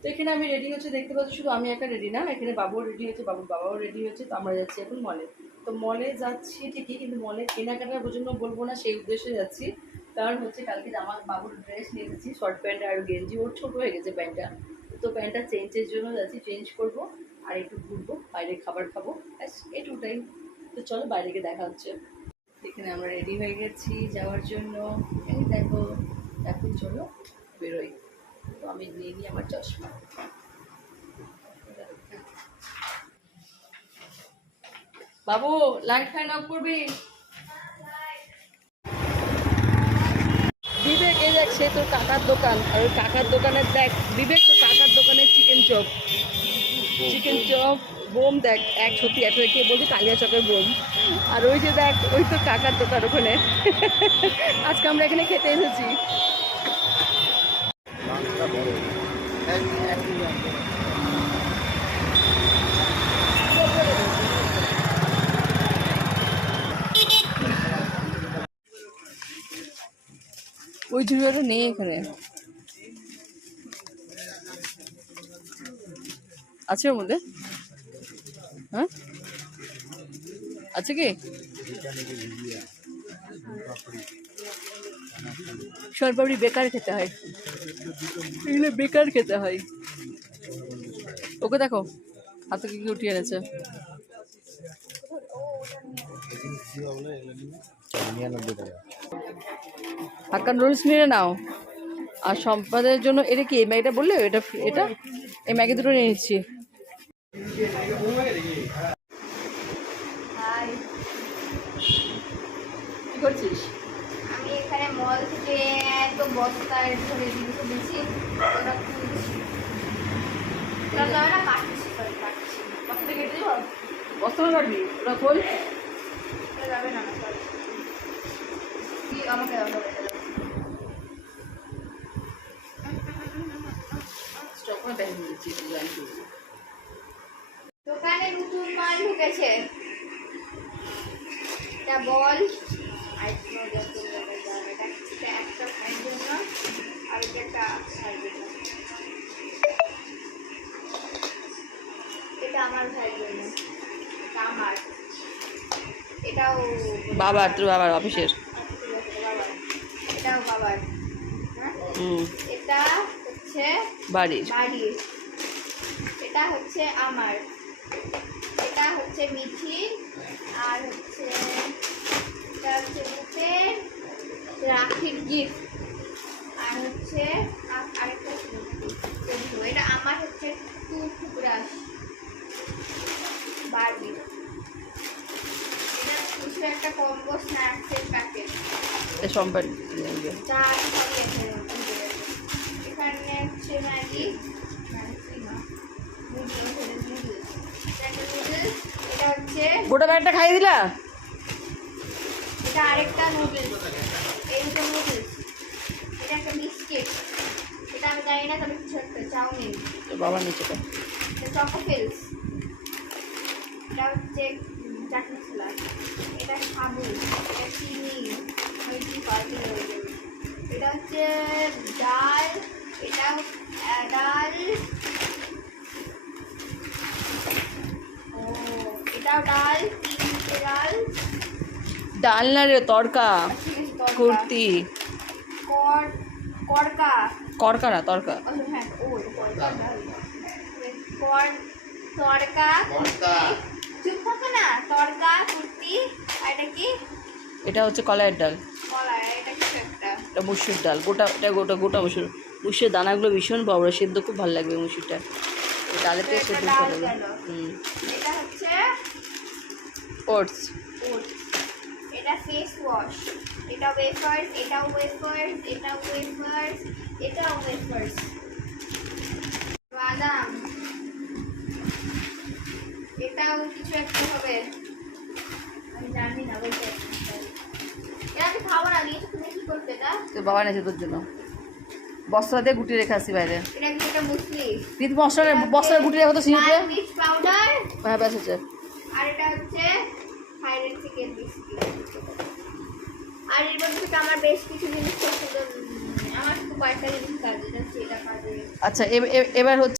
তো এখানে আমি রেডি হচ্ছে, দেখতে পাচ্ছি শুধু আমি একা রেডি না, এখানে বাবুও রেডি হচ্ছে, বাবুর বাবাও রেডি হচ্ছে। তো আমরা যাচ্ছি এখন মলে। তো মলে যাচ্ছি ঠিকই, কিন্তু মলে কেনাকাটার জন্য বলবো না, সেই উদ্দেশ্যে যাচ্ছি। কারণ হচ্ছে কালকে আমার বাবুর ড্রেস নিয়ে এসেছি, শর্ট প্যান্ট আর গেঞ্জি, ওর ছোটো হয়ে গেছে প্যান্টটা। তো প্যান্টটা চেঞ্জের জন্য যাচ্ছি, চেঞ্জ করবো আর একটু ঘুরবো, বাইরে খাবার খাবো, ব্যাস এটুকুটাই। তো চলো বাইরে গিয়ে দেখা হচ্ছে। এখানে আমরা রেডি হয়ে গেছি যাওয়ার জন্য। এই দেখো, এখন চলো বেরোই। তো আমি নিয়ে নিই আমার চশমা। বাবু লাইট ফ্যান অফ করবি। বিবেক এই দেখ, সে তোর কাকার দোকান, আর ওই কাকার দোকানের দেখ বিবেক, তোর কাকার দোকানের chicken chop, chicken chop bomb দেখ, এক সত্যি একটা কে বলছি কালিয়া চপের বোম। আর ওই যে দেখ, ওই তোর কাকার দোকান ওখানে। আজকে আমরা এখানে খেতে এসেছি। ওই ঝুড়িটা নেই এখানে, আছে ওর মধ্যে? হ্যাঁ আছে কি? সরপাপড়ি বেকার খেতে হয়, এগুলো বেকার খেতে হয়। ওকে দেখো হাতে কি কি উঠিয়ে এনেছে। হাক্কা নুডলস নিয়ে নাও। আর সম্পাদের জন্য এটা কি, ম্যাগিটা বললে? এটা এটা এই ম্যাগি দুটো নিয়ে নিচ্ছি। কি করছিস? আমি এখানে মল থেকে একদম বস্তার ধরে জিনিস দিয়েছি, ওটা খুলছি। ওটা যাবে না, কাটছি, সরি কাটছি। বস্তাটা কেটে দেবো? বস্তাটা কাটবি? ওটা খোল। ওটা যাবে না, সরি। কি আমাকে দাও, দাও, দাও। স্টকটা ব্যাগ দিচ্ছি, লাইন করবো। দোকানে নতুন মাল ঢুকেছে। এটা বল, আইসক্রিম যত এটা একটা ফ্যানের জন্য, আর এটা একটা ভাইয়ের জন্য। এটা আমার ভাইয়ের জন্য, এটা আমার, এটাও বাবার, তোর বাবার অফিসের। বাবার, এটাও বাবার। হ্যাঁ, এটা হচ্ছে বাড়ির। বাড়ির, এটা হচ্ছে আমার, এটা হচ্ছে মিঠির, আর হচ্ছে এটা হচ্ছে রূপের রাখির গিফট, আর হচ্ছে আরেকটা এটা আমার হচ্ছে টুথব্রাশ বারবি। এটা কিছু একটা কম্বো স্ন্যাক্সের প্যাকেট, সম্পাদ এখানে হচ্ছে ম্যাগি, এটা হচ্ছে গোটা ব্যাগটা খাইয়ে দিলা? এটা আরেকটা নুডলস, এই দুটো নুডলস, এটা একটা বিস্কিট, এটা আমি জানি না তবে কিছু একটা চাউমিন, বাবা নিচে চকোফিলস, এটা হচ্ছে চাট মশলা, এটা সাবু, এটা চিনি, এটা হচ্ছে ডাল, এটা ডাল, ও এটাও ডাল, তিনটে ডাল, ডাল না রে, তরকা, কুর্তি, করকা, করকা না তরকা। হ্যাঁ ও তরকা, চুপ থাকো না, তরকা, কুর্তি, আর এটা কি? এটা হচ্ছে কলাইয়ের ডাল। কলাই, এটা কি একটা? এটা মুসুর ডাল, গোটা, এটা গোটা গোটা মুসুর। মুসুরের দানাগুলো ভীষণ বড়, সেদ্ধ খুব ভালো লাগবে মুসুরটা, ডালেতে সেদ্ধ ভালো লাগবে। এটা হচ্ছে ওটস। এটা ফেস ওয়াশ, এটা ওয়েফার্স, এটাও ওয়েফার্স, এটাও ওয়েফার্স, এটাও ওয়েফার্স, বাদাম, এটাও কিছু একটা হবে, আমি জানি না বলতে। এটা আমি খাবো না, নিয়েছো তুমি কি করতে? এটা তোর বাবা নিয়েছে তোর জন্য, বস্তা দিয়ে গুটিয়ে রেখে আসি বাইরে। এটা কি? এটা মুসলি, কিন্তু বস্তায় গুটিয়ে রেখে তো সিঁড়িতে। মির্চ পাউডার, হ্যাঁ ব্যাস হচ্ছে। আর এটা হচ্ছে থাইল্যান্ড চিকেন বিস্কিট। আর এর মধ্যে থেকে আমার বেশ কিছু জিনিস পছন্দ, আমার খুব কয়েকটা জিনিস কাজে যাচ্ছে, এটা কাজে আচ্ছা এবার হচ্ছে